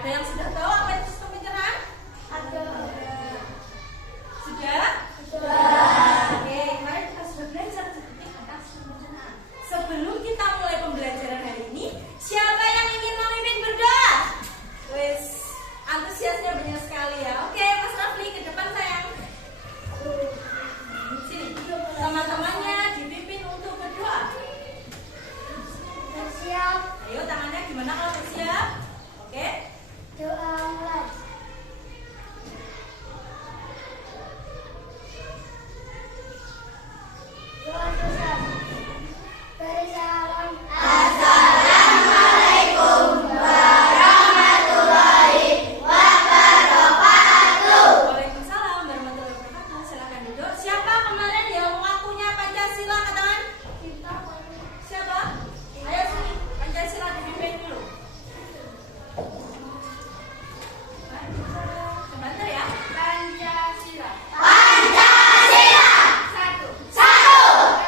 Ada yang sudah tahu apa itu sistem pencernaan? Ada. Sudah? Sudah. Oke, kemarin kita sudah belajar sedikit tentang sistem pencernaan. Sebelum kita mulai pembelajaran hari ini, siapa yang ingin memimpin berdoa? Wes, antusiasnya banyak sekali ya. Oke, Mas Rafli ke depan sayang. Sini, teman-temannya dipimpin untuk berdoa. Bersiap. Ayo tangannya gimana kalau bersiap? Oke. Doa mulai. Doa besar. Beri salam. Assalamualaikum warahmatullahi wabarakatuh. Waalaikumsalam warahmatullahi wabarakatuh. Silakan duduk. Siapa kemarin yang mengakunya Pancasila? Katakan. Kita Siapa? Ayo sini. Pancasila dipimpin dulu. Sebentar ya. Pancasila. Pancasila. Satu. Satu.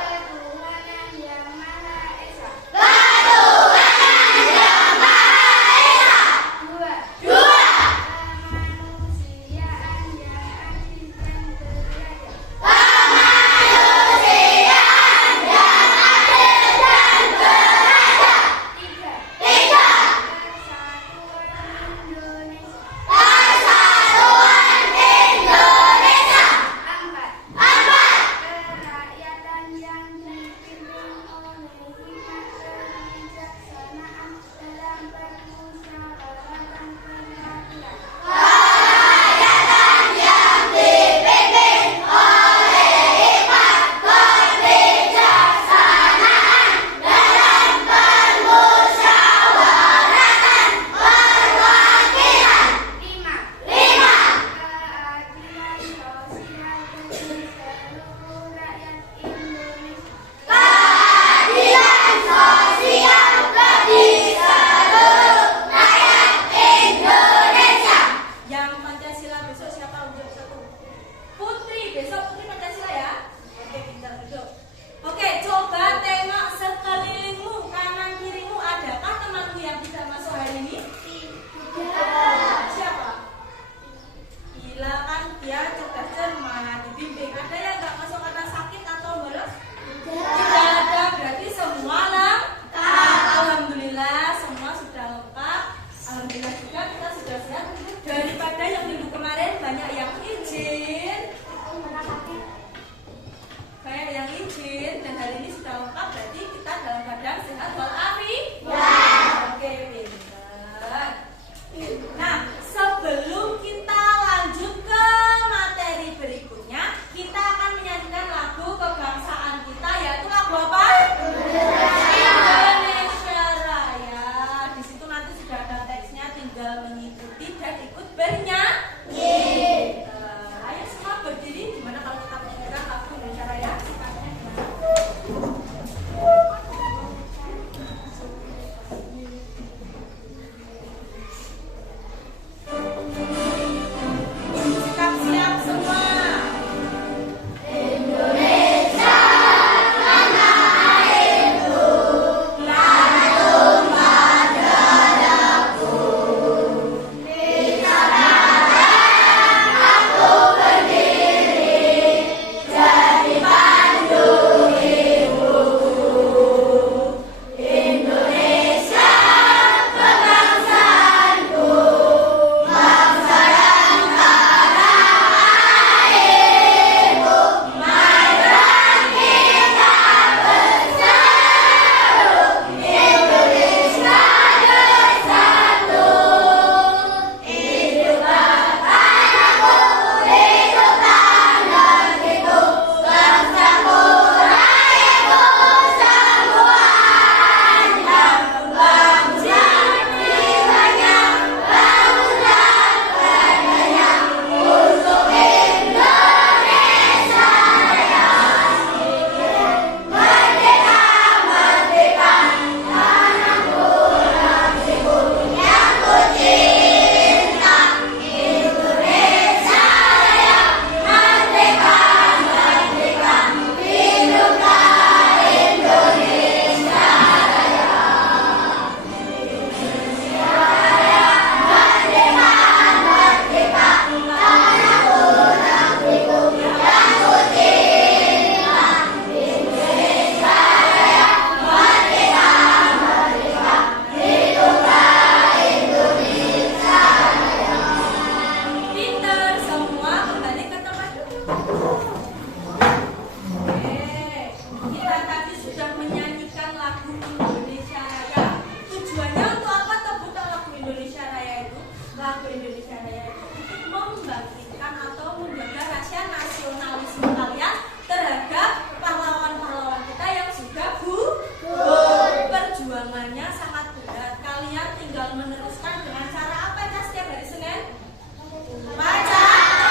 Ketuhanan yang Maha Esa. Ketuhanan yang Maha Esa. Dua. Dua. Kemanusiaan yang adil dan beradab. Kemanusiaan yang adil dan beradab. Tiga. Tiga. Persatuan Indonesia. Persatuan Indonesia. Empat. Empat. Kerakyatan yang dipimpin oleh hikmat kebijaksanaan dalam permusyawaratan perwakilan. Kerakyatan yang dipimpin oleh hikmat kebijaksanaan dalam permusyawaratan perwakilan. Lima. Lima. Keadilan sosial bagi seluruh rakyat Indonesia. Keadilan sosial bagi seluruh rakyat Indonesia. Yang Pancasila besok siapa untuk satu? Putri, besok Putri Pancasila ya. Oke, pintar duduk. Oke, coba tengok sekelilingmu, kanan kirimu, adakah temanmu yang tidak masuk hari ini? Siapa? Gila kan dia cerdas cermat, dibimbing. Ada yang nggak masuk karena sakit atau bolos? Tidak ada, berarti semua lengkap. Alhamdulillah semua sudah lengkap. Alhamdulillah juga kita sudah sehat. Daripada yang minggu kemarin banyak yang izin, dan hari ini sudah lengkap, berarti kita dalam keadaan sehat walafiat. Oke, pintar. Nah, sebelum kita lanjut ke materi berikutnya, kita akan menyanyikan lagu kebangsaan kita, yaitu lagu apa? Indonesia Raya. Di situ nanti sudah ada teksnya, tinggal mengikuti dan ikut bernyanyi. Ayo semua berdiri. Gimana kalau kita menyanyikan lagu Indonesia Raya? Sifatnya gimana? Siap-siap semua. Indonesia tanah airku, lantung pada daku, di sana lagu Indonesia Raya itu membangkitkan atau menjaga rasa nasionalisme kalian terhadap pahlawan-pahlawan kita yang sudah gugur. Perjuangannya sangat berat. Kalian tinggal meneruskan dengan cara apa ya setiap hari Senin? Upacara.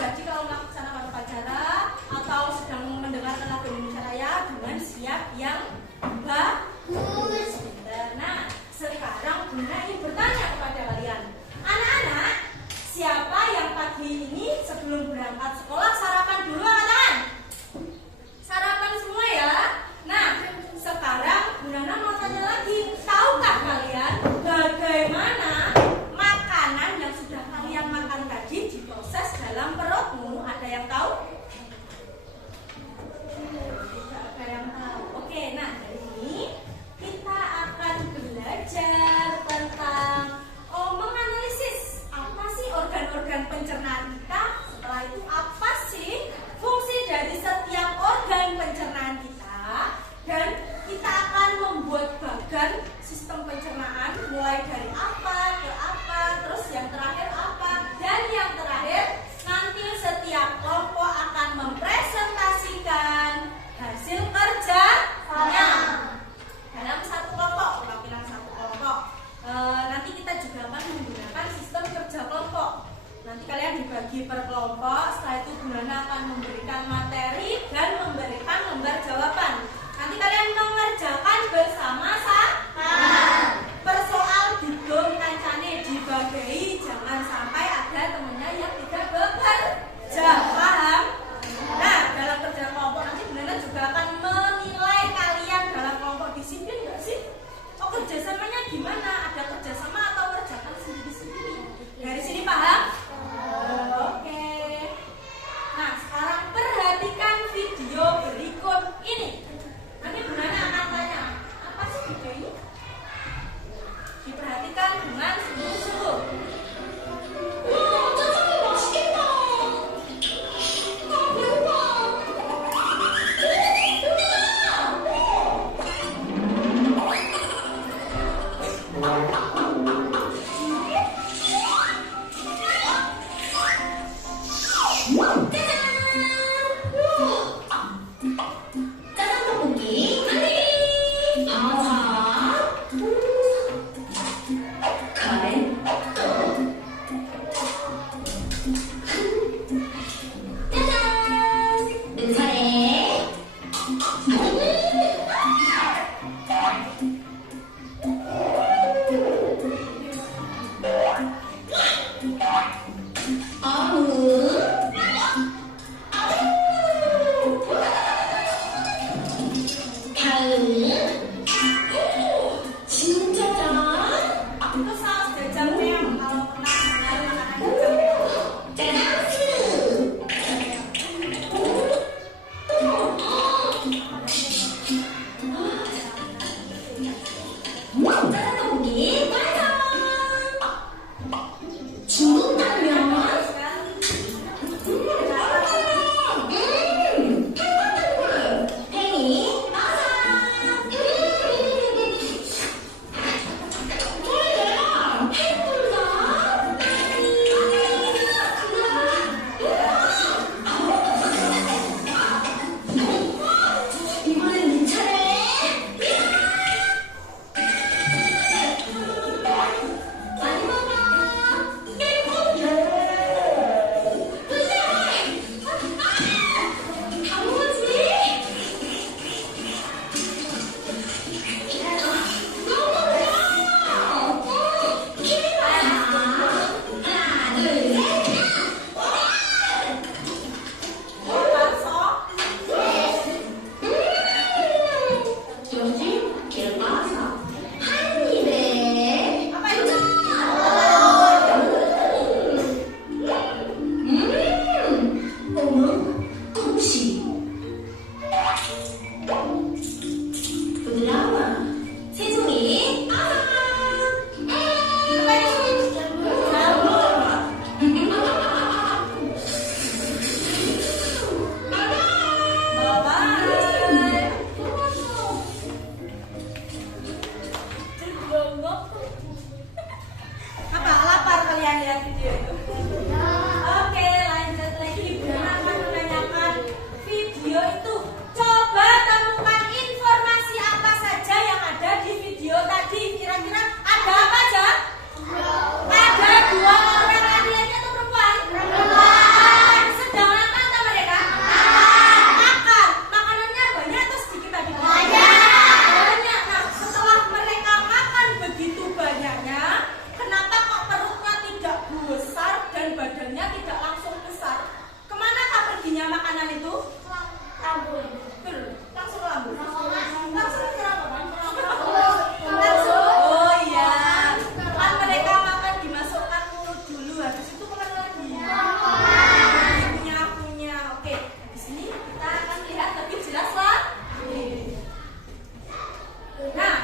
Jadi kalau melaksanakan upacara atau sedang mendengarkan lagu Indonesia Raya dengan siap yang bagus. Nah, sekarang Bunda ingin bertanya kepada kalian, anak-anak, siapa yang pagi ini sebelum berangkat sekolah sarapan dulu kan? Sarapan semua ya. Nah, sekarang Bunda mau tanya lagi, tahukah kalian bagaimana makanan yang sudah kalian makan tadi diproses dalam perutmu? Ada yang tahu? Tidak ada yang tahu. Oke, nah dari ini kita akan belajar tentang menganalisis apa sih organ-organ pencernaan kita. Setelah itu apa sih fungsi dari setiap organ pencernaan kita, dan kita akan membuat bagan sistem pencernaan mulai dari apa ke apa, terus yang terakhir apa, dan yang terakhir nanti setiap kelompok akan mempresentasikan hasil kerjanya dalam satu kelompok, perwakilan satu kelompok. Nanti kita juga akan menggunakan sistem kerja kelompok. Nanti kalian dibagi per kelompok. Setelah itu Bunda akan memberikan materi dan memberikan lembar jawaban. Nanti kalian mengerjakan bersama-sama. Persoal didom kancane dibagi, jangan sampai ada temennya yang tidak bekerja. Paham? Nah, dalam kerja kelompok nanti Bunda juga akan menilai kalian dalam kelompok disiplin nggak sih? Oh, kerjasamanya gimana? Ada kerjasama atau kerjakan sendiri-sendiri? Dari sini paham? Oke. Nah, sekarang perhatikan video berikut ini. Nanti Bunda akan tanya, apa sih video ini? Diperhatikan dengan sungguh-sungguh. Itu saus jajang meong kalau pernah dengar makanan jajang lihat video itu? Oke, lanjut lagi. Bunda akan menanyakan video itu. Coba temukan informasi apa saja yang ada di video tadi. Kira-kira ada apa aja? Ada 2 orang laki-laki atau perempuan? Perempuan. Sedang makan tak mereka? Makan. Makanannya banyak atau sedikit tadi? Banyak. Nah, setelah mereka makan begitu banyaknya, kenapa kok perutnya tidak besar dan badannya tidak langsung besar? Kemanakah perginya makanan itu? Lambung. Langsung lambung. Langsung ke apa? Langsung. Oh iya. Kan mereka makan dimasukkan mulut dulu, habis itu kemana lagi? Punya. Oke. Di sini kita akan lihat lebih jelas lah. Nah,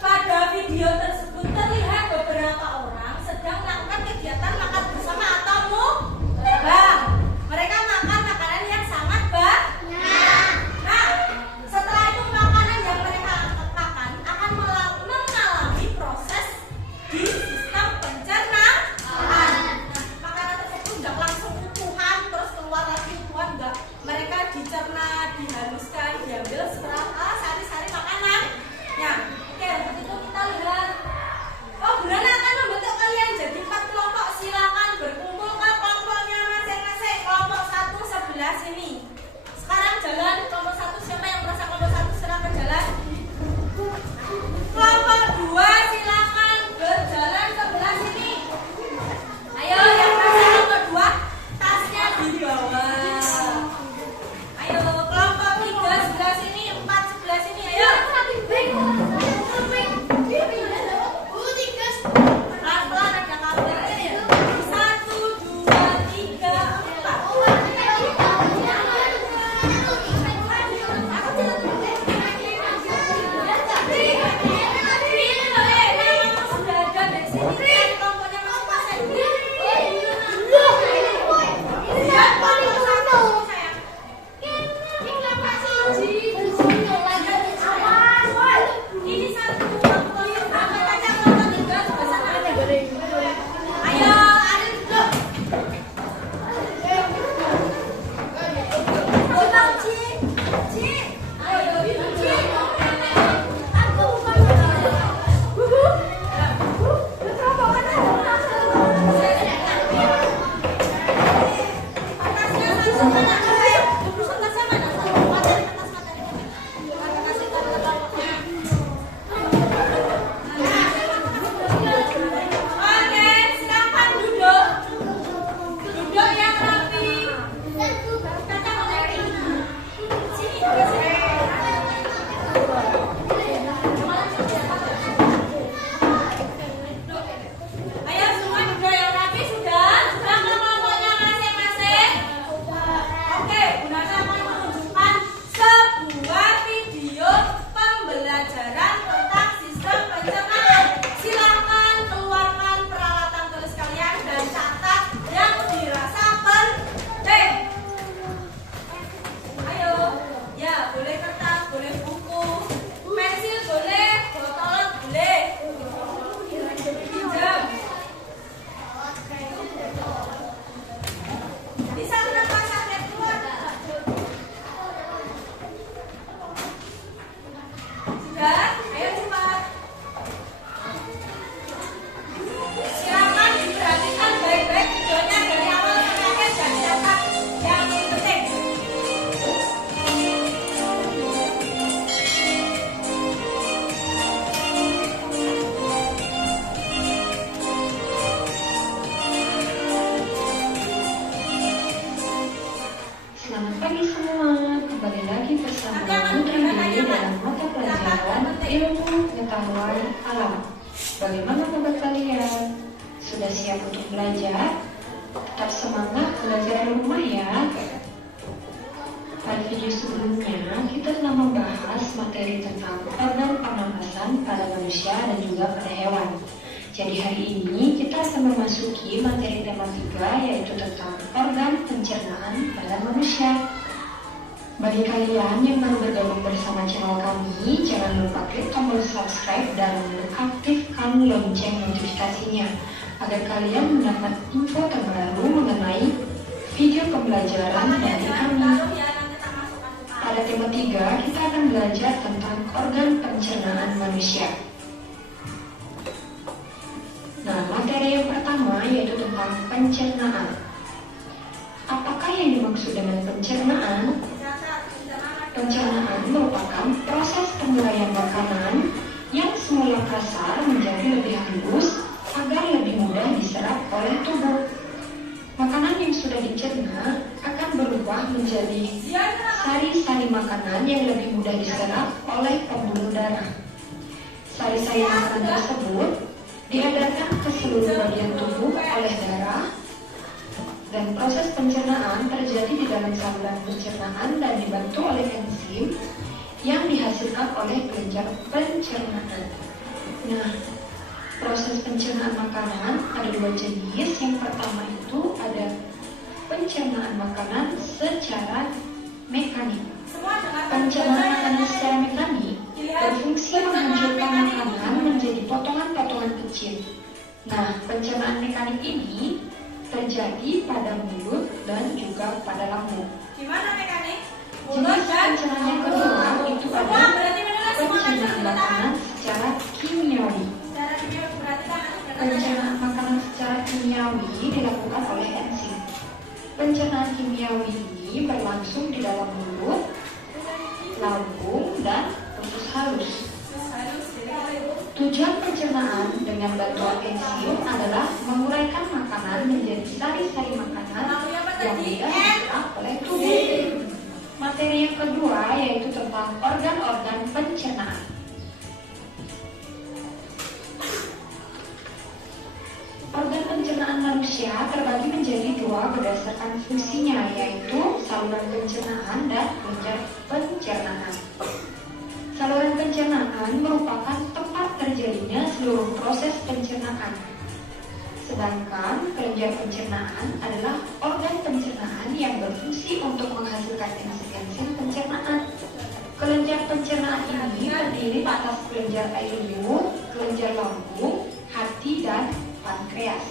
pada video tersebut terlihat beberapa orang sedang melakukan kegiatan makan bersama atau mukbang. Mereka makan makanan yang sangat banyak. Nah, setelah itu makanan yang mereka makan akan mengalami proses di sistem pencernaan. Nah, makanan tersebut tidak langsung utuhan terus keluar lagi utuhan, enggak. Mereka dicerna, dihaluskan, diambil setelah sari-sari makanan. Ya, oke, untuk itu kita lihat. Oh, Bunda akan membentuk kalian jadi 4 kelompok. Silakan berkumpul ke kelompoknya masing-masing. Kelompok 1 sebelah sini. Sekarang jalan kelompok 1. Siapa yang merasa kelompok 1 silakan jalan. Kelompok 2 silakan berjalan sebelah sini. Ayo, yang merasa kelompok 2 tasnya di bawah. Ayo, kelompok 3 sebelah sini, 4 sebelah sini. Ayo. Pelan-pelan ada kabelnya ya. 1, 2, 3, 4. Ini 1, angkat aja kelompok 3 sebelah sana. Ayo, Arif duduk. Ci. Ayo, Ci. Aku bukan. Oke, silakan duduk. Duduk yang rapi. Ayo semua duduk yang rapi sudah. Sudah ke kelompoknya masing-masing. Oke, Bunda akan menunjukkan sebuah video pembelajaran tentang sistem pencernaan. Silakan keluarkan peralatan tulis kalian dan catat yang dirasa penting. Ayo, ya boleh kertas, boleh buku, pensil boleh, botol boleh. Pinjam. Bisa kenapa sampai keluar? Sudah? Ayo cepat. Silakan diperhatikan baik-baik videonya dari awal sampai akhir dan catat yang penting. Selamat pagi semua, kembali lagi bersama Putri Dewi dalam mata pelajaran ilmu pengetahuan alam. Bagaimana kabar kalian? Sudah siap untuk belajar? Tetap semangat belajar di rumah ya. Pada video sebelumnya, kita telah membahas materi tentang organ pernapasan pada manusia dan juga pada hewan. Jadi hari ini kita akan memasuki materi tema 3, yaitu tentang organ pencernaan pada manusia. Bagi kalian yang baru bergabung bersama channel kami, jangan lupa klik tombol subscribe dan aktifkan lonceng notifikasinya agar kalian mendapat info terbaru mengenai video pembelajaran dari kami. Pada tema 3, kita akan belajar tentang organ pencernaan manusia. Nah, materi yang pertama yaitu tentang pencernaan. Apakah yang dimaksud dengan pencernaan? Pencernaan merupakan proses penguraian makanan yang semula kasar menjadi lebih halus agar lebih mudah diserap oleh tubuh. Makanan yang sudah dicerna akan berubah menjadi sari-sari makanan yang lebih mudah diserap oleh pembuluh darah. Sari-sari makanan tersebut diedarkan ke seluruh bagian tubuh oleh darah, dan proses pencernaan terjadi di dalam saluran pencernaan dan dibantu oleh enzim yang dihasilkan oleh kelenjar pencernaan. Nah, proses pencernaan makanan ada 2 jenis. Yang pertama itu ada pencernaan makanan secara mekanik. Pencernaan makanan secara mekanik berfungsi menghancurkan makanan menjadi potongan-potongan kecil. Nah, pencernaan mekanik ini terjadi pada mulut dan juga pada lambung. Gimana mekanik? Jenis pencernaan yang kedua itu adalah pencernaan makanan secara kimiawi. Pencernaan makanan secara kimiawi dilakukan oleh enzim. Pencernaan kimiawi ini berlangsung di dalam mulut, lambung, dan usus halus. Tujuan pencernaan dengan bantuan enzim adalah menguraikan makanan menjadi sari-sari makanan yang mudah diserap oleh tubuh. Materi yang kedua yaitu tentang organ-organ pencernaan. Organ pencernaan manusia terbagi menjadi 2 berdasarkan fungsinya, yaitu saluran pencernaan dan kelenjar pencernaan. Saluran pencernaan merupakan tempat terjadinya seluruh proses pencernaan. Sedangkan kelenjar pencernaan adalah organ pencernaan yang berfungsi untuk menghasilkan enzim-enzim pencernaan. Kelenjar pencernaan ini terdiri atas kelenjar air liur, kelenjar lambung, hati, dan pankreas.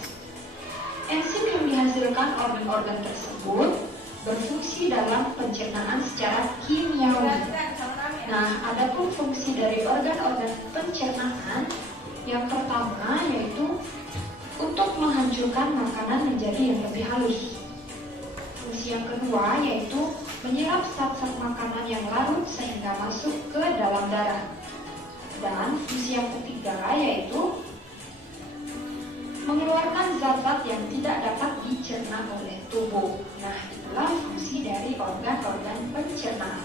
Enzim yang dihasilkan organ-organ tersebut berfungsi dalam pencernaan secara kimiawi. Nah, adapun fungsi dari organ-organ pencernaan yang pertama yaitu untuk menghancurkan makanan menjadi yang lebih halus. Fungsi yang kedua yaitu menyerap zat-zat makanan yang larut sehingga masuk ke dalam darah. Dan fungsi yang ketiga yaitu mengeluarkan zat-zat yang tidak dapat dicerna oleh tubuh. Nah, itulah fungsi dari organ-organ pencernaan.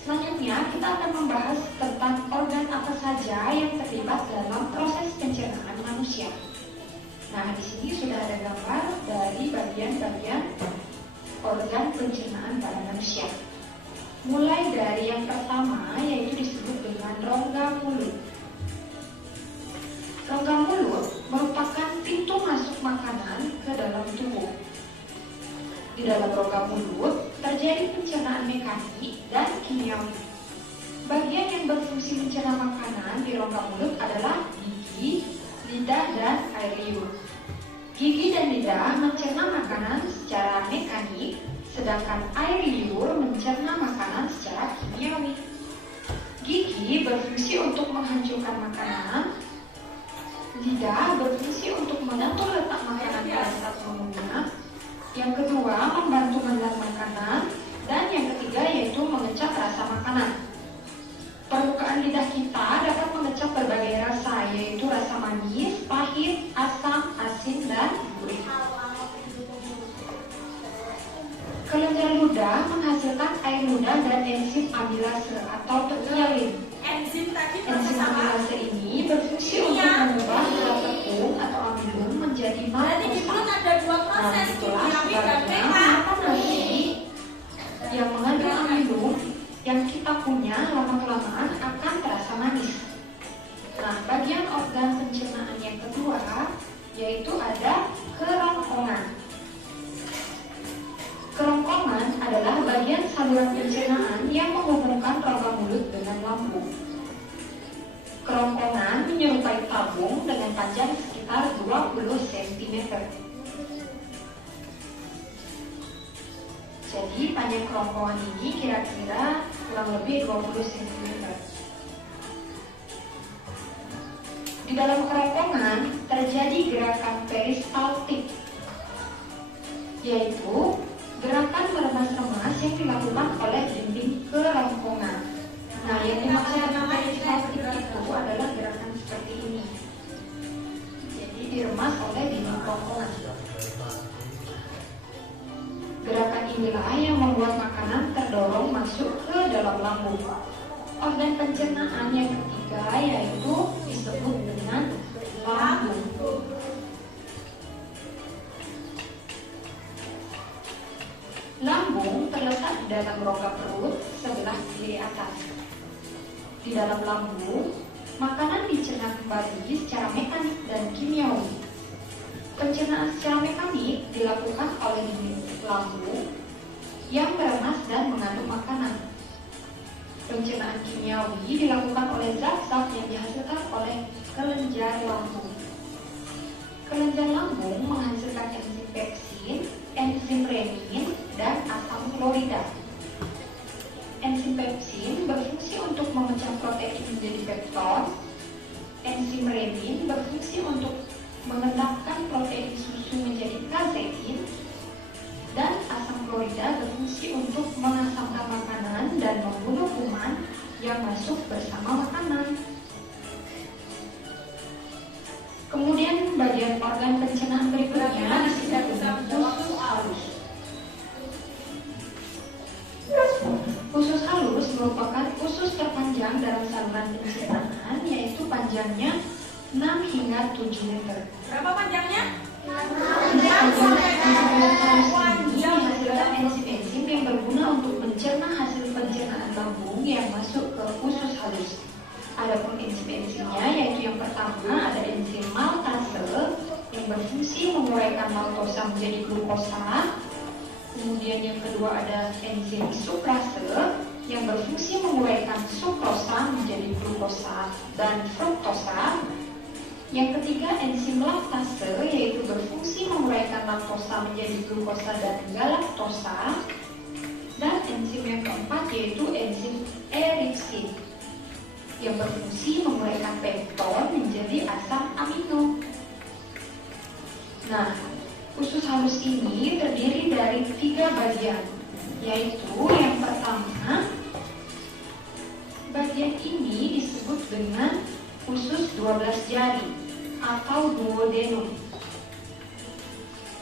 Selanjutnya, kita akan membahas tentang organ apa saja yang terlibat dalam proses pencernaan manusia. Nah, di sini sudah ada gambar dari bagian-bagian organ pencernaan pada manusia. Mulai dari yang pertama, yaitu disebut dengan rongga mulut. Rongga mulut merupakan pintu masuk makanan ke dalam tubuh. Di dalam rongga mulut terjadi pencernaan mekanik dan kimiawi. Bagian yang berfungsi mencerna makanan di rongga mulut adalah gigi, lidah, dan air liur. Gigi dan lidah mencerna makanan secara mekanik, sedangkan air liur mencerna makanan secara kimiawi. Gigi berfungsi untuk menghancurkan makanan. Lidah berfungsi untuk menentu letak makanan pada saat mengunyah. Yang kedua, membantu menelan makanan. Dan yang ketiga yaitu mengecap rasa makanan. Permukaan lidah kita dapat mengecap berbagai rasa, yaitu rasa manis, pahit, asam, asin, dan gurih. Kelenjar ludah menghasilkan air ludah dan enzim amilase atau penyalin. Enzim Enzim amilase ini berfungsi untuk mengubah gula tepung atau amilum menjadi Berarti di mulut maltosa. ada 2 Nah, proses, itulah kimiawi dan sebabnya mekanik. makan nasi yang mengandung amilum yang kita punya lama-kelamaan akan terasa manis. Nah, bagian organ pencernaan yang kedua yaitu ada kerongkongan. Kerongkongan adalah bagian saluran pencernaan yang menghubungkan rongga mulut dengan lambung. Kerongkongan menyerupai tabung dengan panjang sekitar Jadi panjang kerongkongan ini kira-kira kurang lebih 20 cm. Di dalam kerongkongan terjadi gerakan peristaltik, yaitu gerakan meremas-remas yang dilakukan oleh dinding kerongkongan. Nah, yang dimaksud dengan peristaltik itu adalah gerakan seperti ini. Jadi diremas oleh dinding kerongkongan. Gerakan inilah yang membuat makanan terdorong masuk ke dalam lambung. Organ pencernaan yang ketiga yaitu disebut dengan lambung. Lambung terletak di dalam rongga perut sebelah kiri atas. Di dalam lambung, makanan dicerna kembali secara mekanik dan kimiawi. Pencernaan secara mekanik dilakukan oleh dinding lambung yang meremas dan mengandung makanan. Pencernaan kimiawi dilakukan oleh zat-zat yang dihasilkan oleh kelenjar lambung. Kelenjar lambung menghasilkan enzim pepsin, enzim renin, dan asam klorida. Enzim pepsin berfungsi untuk memecah protein menjadi pepton. Enzim renin berfungsi untuk mengendapkan protein susu menjadi kazein, dan asam klorida berfungsi untuk mengasamkan makanan dan membunuh kuman yang masuk bersama makanan. Kemudian bagian organ pencernaan berikutnya disebut dengan usus halus. Usus halus merupakan usus terpanjang dalam saluran pencernaan, yaitu panjangnya 6 hingga 7 meter. Berapa panjangnya? Dihasilkan enzim-enzim yang berguna untuk mencerna hasil pencernaan lambung yang masuk ke usus halus. Adapun enzim-enzimnya yaitu yang pertama ada enzim maltase yang berfungsi menguraikan maltosa menjadi glukosa. Kemudian yang kedua ada enzim sukrase yang berfungsi menguraikan sukrosa menjadi glukosa dan fruktosa. Yang ketiga enzim laktase yaitu berfungsi menguraikan laktosa menjadi glukosa dan galaktosa. Dan enzim yang keempat yaitu enzim eripsin yang berfungsi menguraikan pepton menjadi asam amino. Nah, usus halus ini terdiri dari 3 bagian, yaitu yang pertama bagian ini disebut dengan usus 12 jari atau duodenum.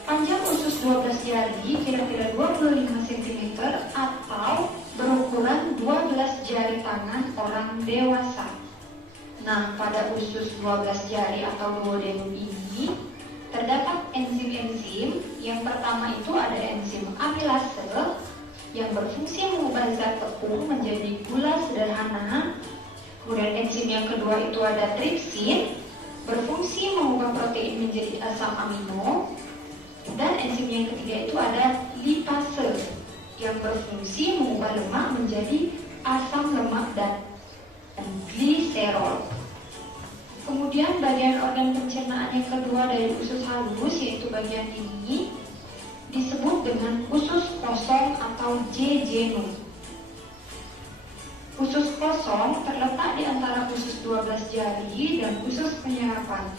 Panjang usus 12 jari kira-kira 25 cm atau berukuran 12 jari tangan orang dewasa. Nah, pada usus 12 jari atau duodenum ini terdapat enzim-enzim. Yang pertama itu ada enzim amilase yang berfungsi mengubah zat tepung menjadi gula sederhana. Kemudian enzim yang kedua itu ada tripsin, berfungsi mengubah protein menjadi asam amino. Dan enzim yang ketiga itu ada lipase, yang berfungsi mengubah lemak menjadi asam lemak dan gliserol. Kemudian bagian organ pencernaan yang kedua dari usus halus, yaitu bagian ini, disebut dengan usus kosong atau jejunum. Usus kosong terletak di antara usus 12 jari dan usus penyerapan.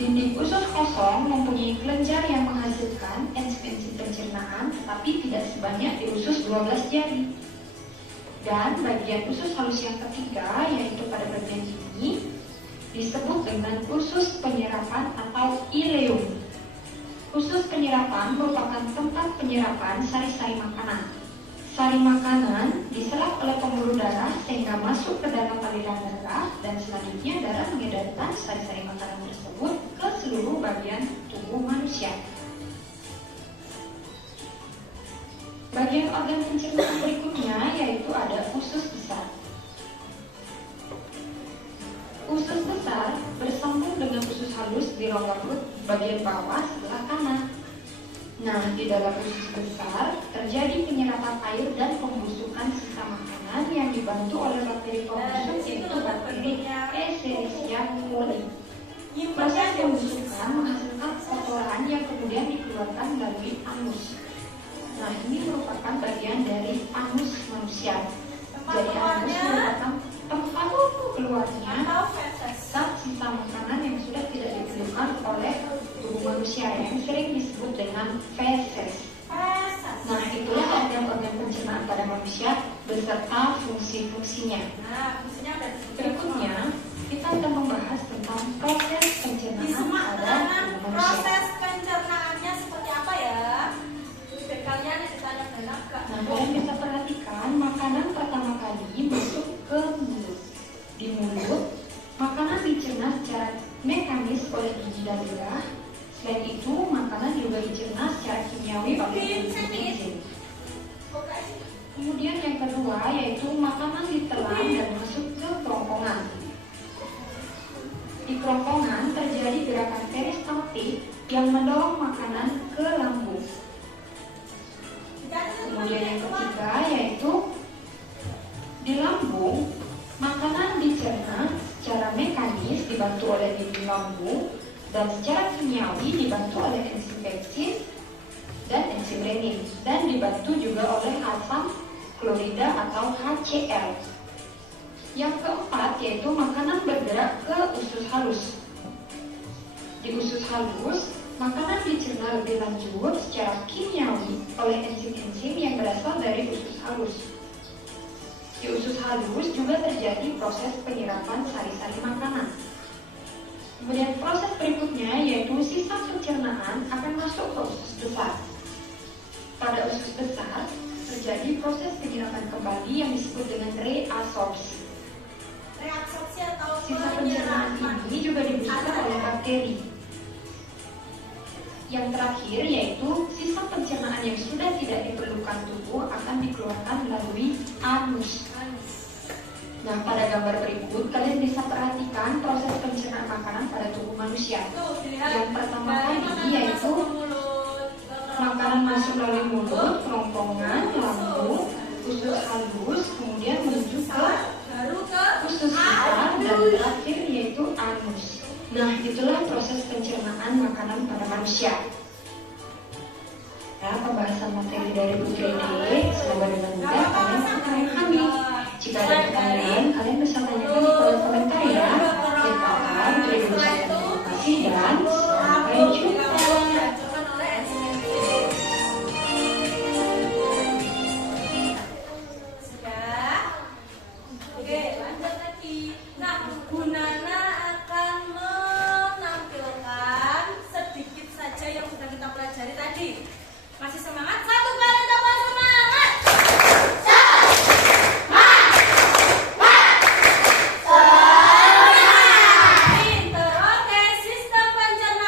Dinding usus kosong mempunyai kelenjar yang menghasilkan enzim-enzim pencernaan, tetapi tidak sebanyak di usus 12 jari. Dan bagian usus halus yang ketiga, yaitu pada bagian ini, disebut dengan usus penyerapan atau ileum. Usus penyerapan merupakan tempat penyerapan sari-sari makanan. Sari makanan diserap oleh pembuluh darah sehingga masuk ke dalam aliran darah, dan selanjutnya darah mengedarkan sari-sari makanan tersebut ke seluruh bagian tubuh manusia. Bagian organ pencernaan berikutnya yaitu ada usus besar. Usus besar bersambung dengan usus halus di rongga perut bagian bawah sebelah kanan. Nah, di dalam usus besar terjadi penyerapan air dan pembusukan sisa makanan yang dibantu oleh bakteri pembusuk yaitu bakteri Escherichia coli. Proses pembusukan menghasilkan kotoran yang kemudian dikeluarkan melalui anus. Nah, ini merupakan bagian dari anus manusia. Jadi anus merupakan tempat keluarnya zat sisa makanan yang sudah tidak diperlukan oleh tubuh manusia yang sering disebut dengan feses. Nah, itulah organ-organ pencernaan pada manusia beserta fungsi-fungsinya. Berikutnya, kita akan membahas tentang proses pencernaan Disimak pada tenanan tubuh manusia. proses pencernaannya seperti apa ya? Biar kalian ditanya banyak Kak. Nah, kalian bisa perhatikan makanan pertama kali masuk ke mulut. Di mulut, makanan dicerna secara mekanis oleh gigi dan lidah. Selain itu, makanan juga dicerna secara kimiawi oleh enzim. Kemudian yang kedua yaitu makanan ditelan dan masuk ke kerongkongan. Di kerongkongan terjadi gerakan peristaltik yang mendorong makanan ke lambung. Kemudian yang ketiga yaitu di lambung, makanan dicerna secara mekanis dibantu oleh dinding lambung dan secara kimiawi dibantu oleh enzim pepsin dan enzim renin dan dibantu juga oleh asam klorida atau HCl. Yang keempat yaitu makanan bergerak ke usus halus. Di usus halus, makanan dicerna lebih lanjut secara kimiawi oleh enzim-enzim yang berasal dari usus halus. Di usus halus juga terjadi proses penyerapan sari-sari makanan. Kemudian proses berikutnya yaitu sisa pencernaan akan masuk ke usus besar. Pada usus besar terjadi proses penyerapan kembali yang disebut dengan reabsorpsi. Reabsorpsi atau Sisa pencernaan ini juga dibutuhkan oleh bakteri. Yang terakhir yaitu sisa pencernaan yang sudah tidak diperlukan tubuh akan dikeluarkan melalui anus. Nah, pada gambar berikut kalian bisa perhatikan proses pencernaan makanan pada tubuh manusia. Yang pertama kali yaitu makanan masuk melalui mulut, kerongkongan, lambung, usus halus, kemudian menuju ke usus besar dan terakhir yaitu anus. Nah, itulah proses pencernaan makanan pada manusia. Nah, pembahasan materi dari Bu Grede semoga dengan mudah kalian bisa memahami. Jika ada pertanyaan, kalian bisa tanyakan di kolom komentar ya. Terima kasih dan sampai jumpa. Oke, lanjut lagi. Nah, Bu Nana akan menampilkan sedikit saja yang sudah kita pelajari tadi. Masih semangat? Satu kali tambah semangat. Pinter. Oke, sistem pencernaan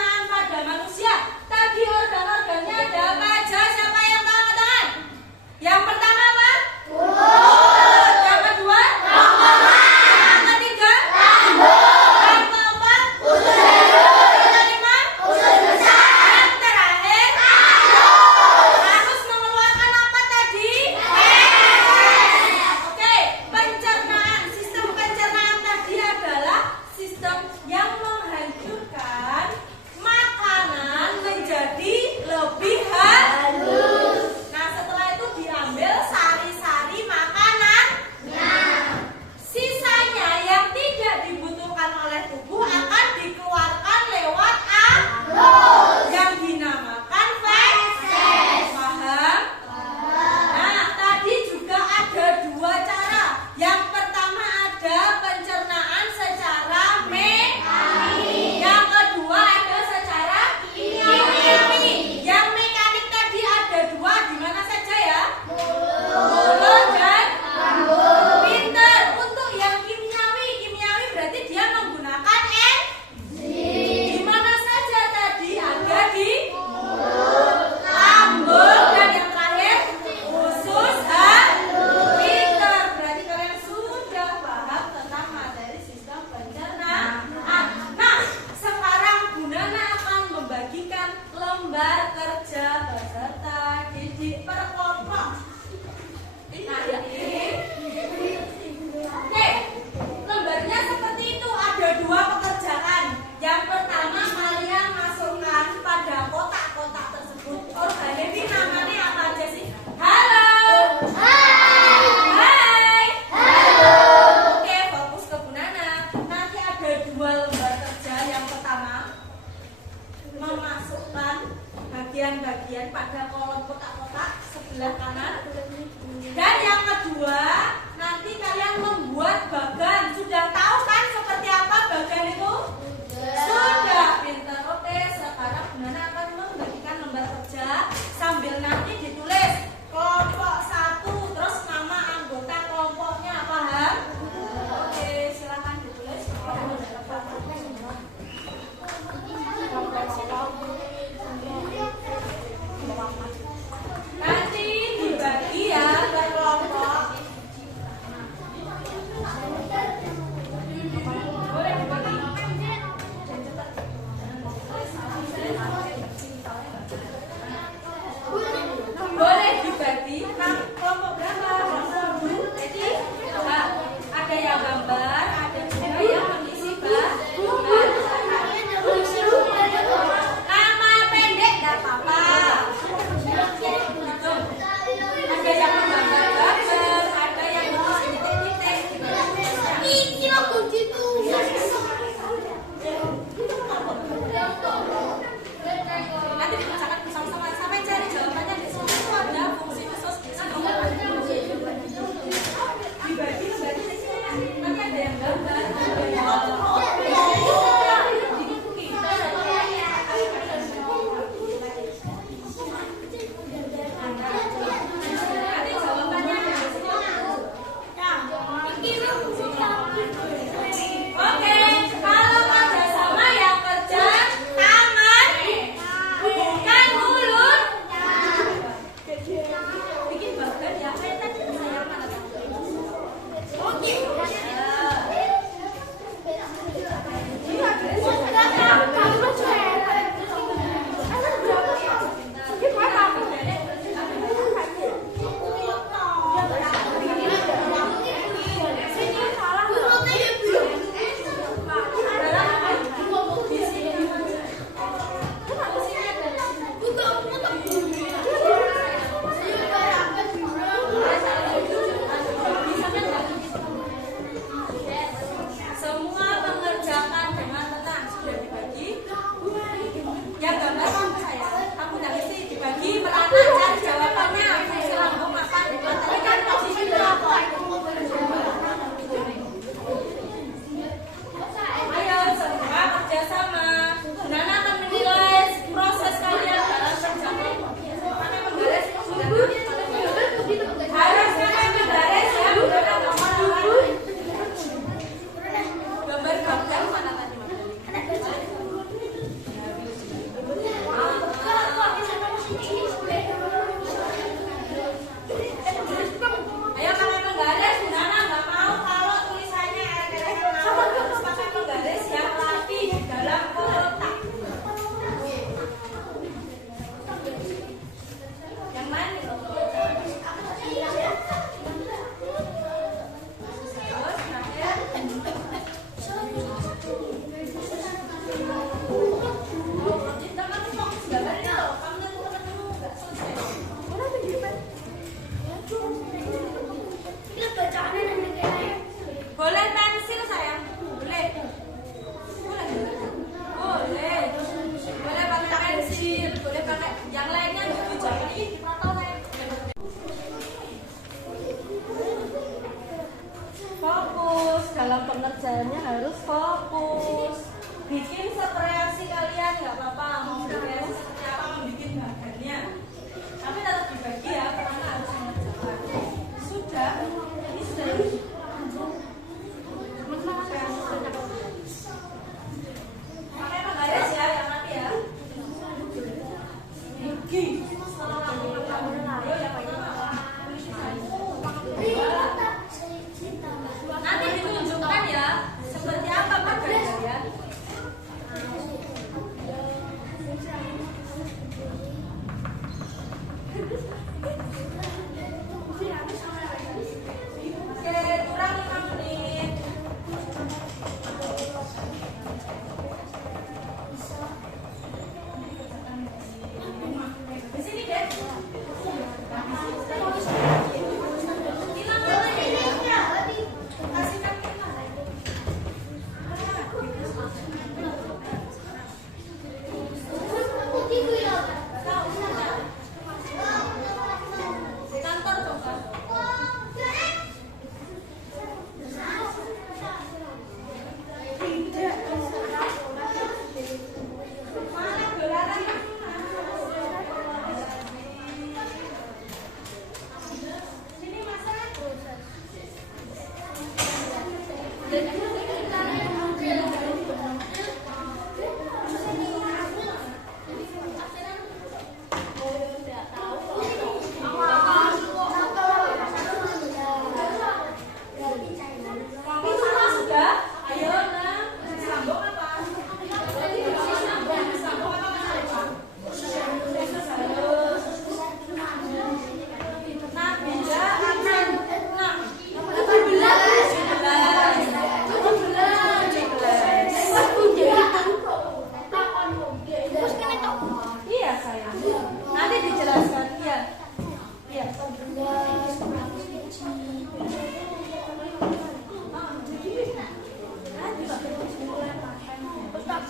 bagian-bagian pada kolom kotak-kotak sebelah kanan. Dan yang kedua, nanti kalian membuat bagan. Sudah tahu kan seperti apa bagan itu? Sudah pintar. Oke, sekarang Nana akan membagikan lembar kerja sambil nanti ditulis kelompok 1, terus nama anggota kelompoknya, paham? Oke, silakan ditulis. Nanti dibagi ya per kelompok.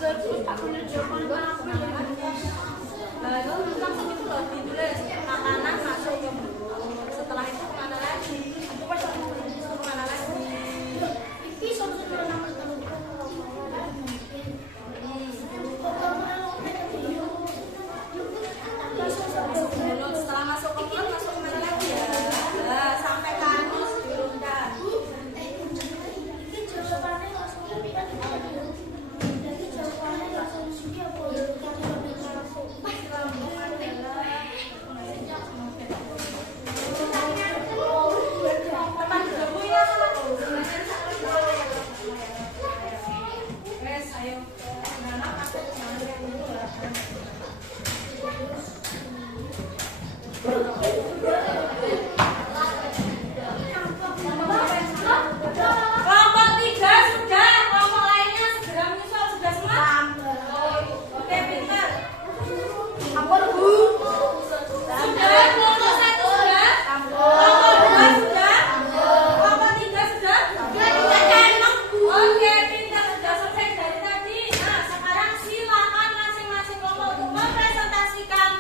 Baru langsung itu loh ditulis makanan masuk ke mulut. Setelah itu kemana lagi? Kemana lagi? Masuk ke mulut. Setelah masuk ke mulut masuk kemana lagi ya? Nah, sampai ke anus diurutkan. Teman berbu ya. Wes, ayo. Nana masuk kemana dulu ya? Kelompok 3 sudah, kelompok lainnya segera menyusul sudah semua. Oke, pintar. Sudah, kelompok 1 sudah, kelompok 2 sudah, kelompok 3 sudah. Oke, pintar, sudah selesai dari tadi. Nah, sekarang silakan masing-masing kelompok untuk mempresentasikan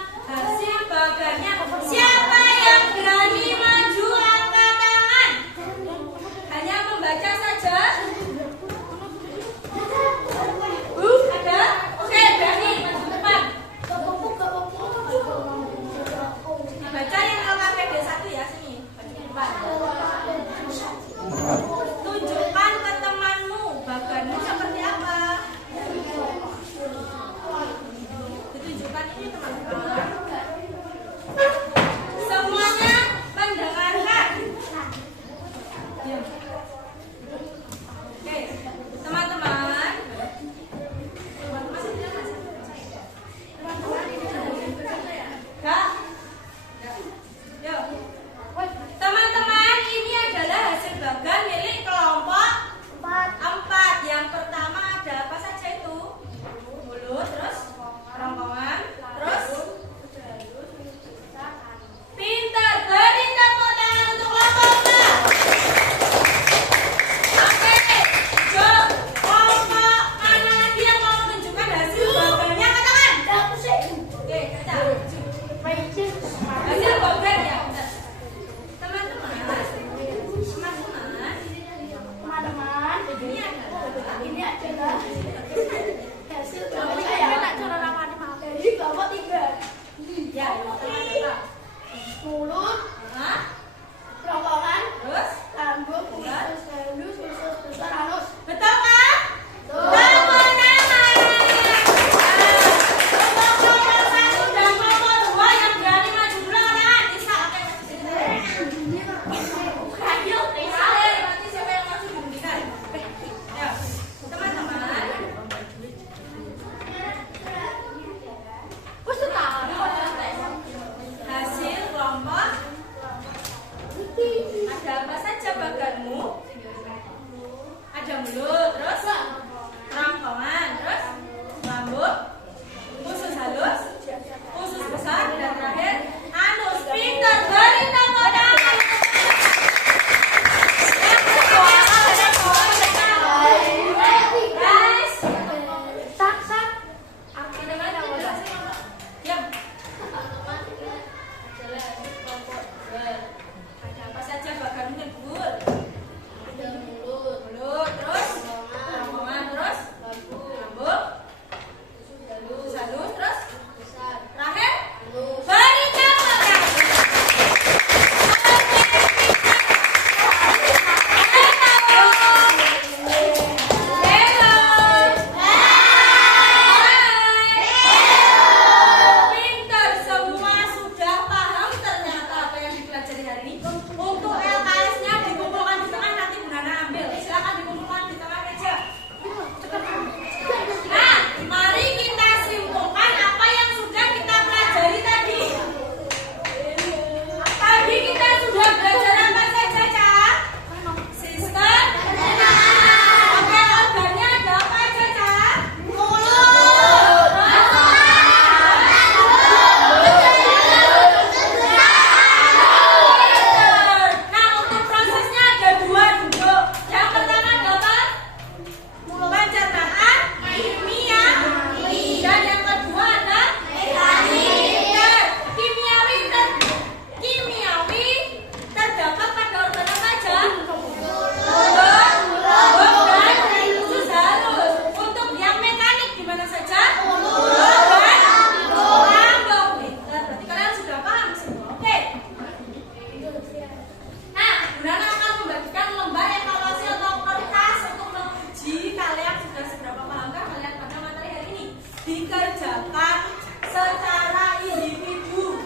dikerjakan secara individu.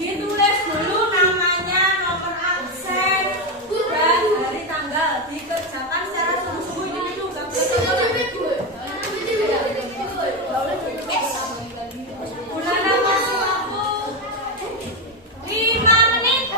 Ditulis dulu namanya, nomor absen, dan hari tanggal. Dikerjakan secara sungguh-sungguh individu. Gak bulan apa sih aku? 5 menit.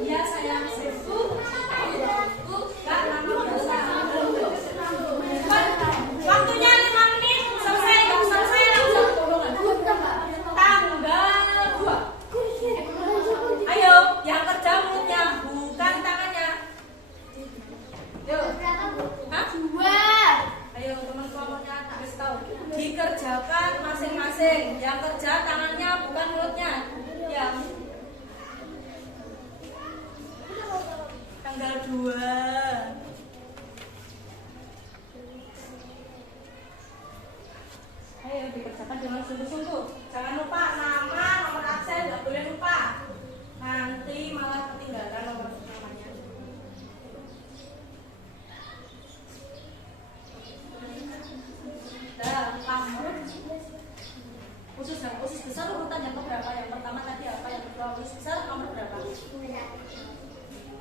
Iya sayang, waktunya 5 menit, selesai, nggak selesai langsung. Tanggal 2. Ayo, yang kerja mulutnya, bukan tangannya. Yuk. Hah? Ayo teman kelompoknya kasih tahu. Dikerjakan masing-masing. Yang kerja tangannya, bukan mulutnya. Ya. Tanggal 2. Ayo dikerjakan dengan sungguh-sungguh. Jangan lupa nama, nomor absen, nggak boleh lupa. Nanti malah ketinggalan nomor namanya. Kamu khusus besar urutan yang berapa? Yang pertama tadi apa? Yang kedua khusus besar nomor berapa?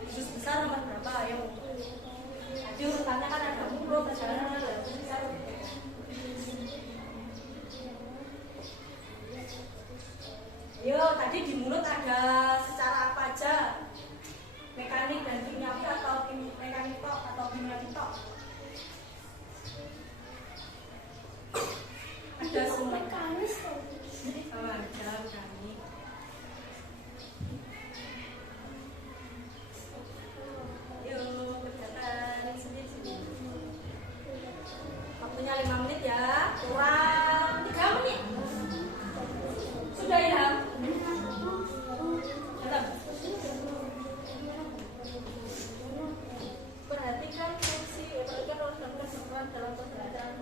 Khusus besar nomor berapa? Ayo. Tadi urutannya kan ada murut, ada khusus besar. Yo, tadi di mulut ada secara apa aja? Mekanik dan kimiawi atau mekanik tok atau kimiawi tok? Ada semua. Mekanis tok. Oh, ada mekanik. Yo, kerjakan sendiri. Waktunya 5 menit ya, kurang 3 menit. Sudah ya? Perhatikan fungsi organ-organ dalam pembelajaran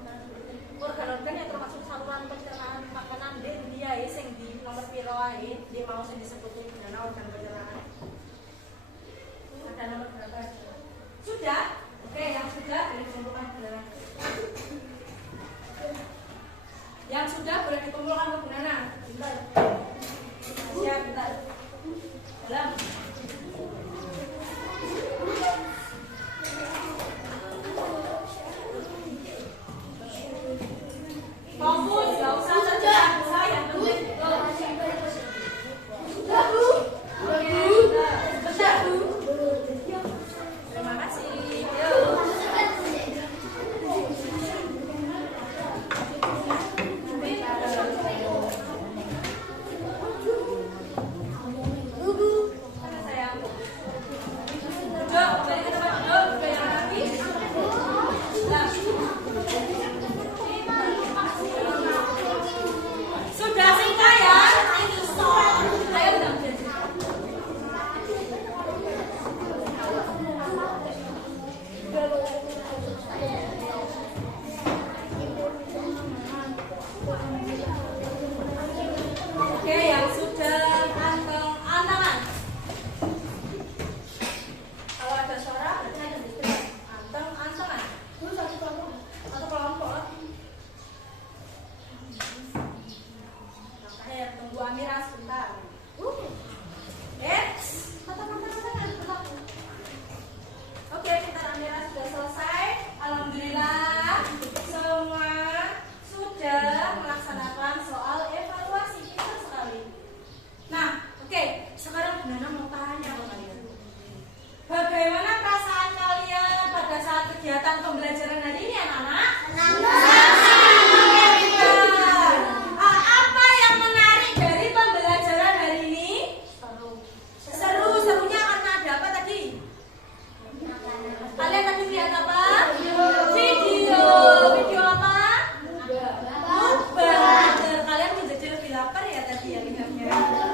organ-organ yang termasuk saluran pencernaan makanan dia sing di nomor piro ae dia mau sing disebut dana organ pencernaan. Ada nomor berapa? Sudah? Oke, yang sudah boleh dikumpulkan ke Bunana. Yang sudah boleh dikumpulkan ke Bunana. Bentar. Siap, bentar. Dalam. Fokus, gak usah saja. Saya yang penting. Sudah, Bu. Sudah, Bu. Terima kasih. Yuk. Sudah selesai ya? Ayo oke, yang sudah anteng antangan. Kalau ada suara, saya ada istilah anteng antangan. Satu kelompok. Makanya tunggu Amira sebentar. Oke, kita Amira sudah selesai. Alhamdulillah, semua sudah melaksanakan soal evaluasi. Pintar sekali. Nah, oke, sekarang Bunana mau tanya sama kalian. Bagaimana perasaan kalian pada saat kegiatan pembelajaran hari ini, anak-anak? Apa yang menarik dari pembelajaran hari ya lihatnya.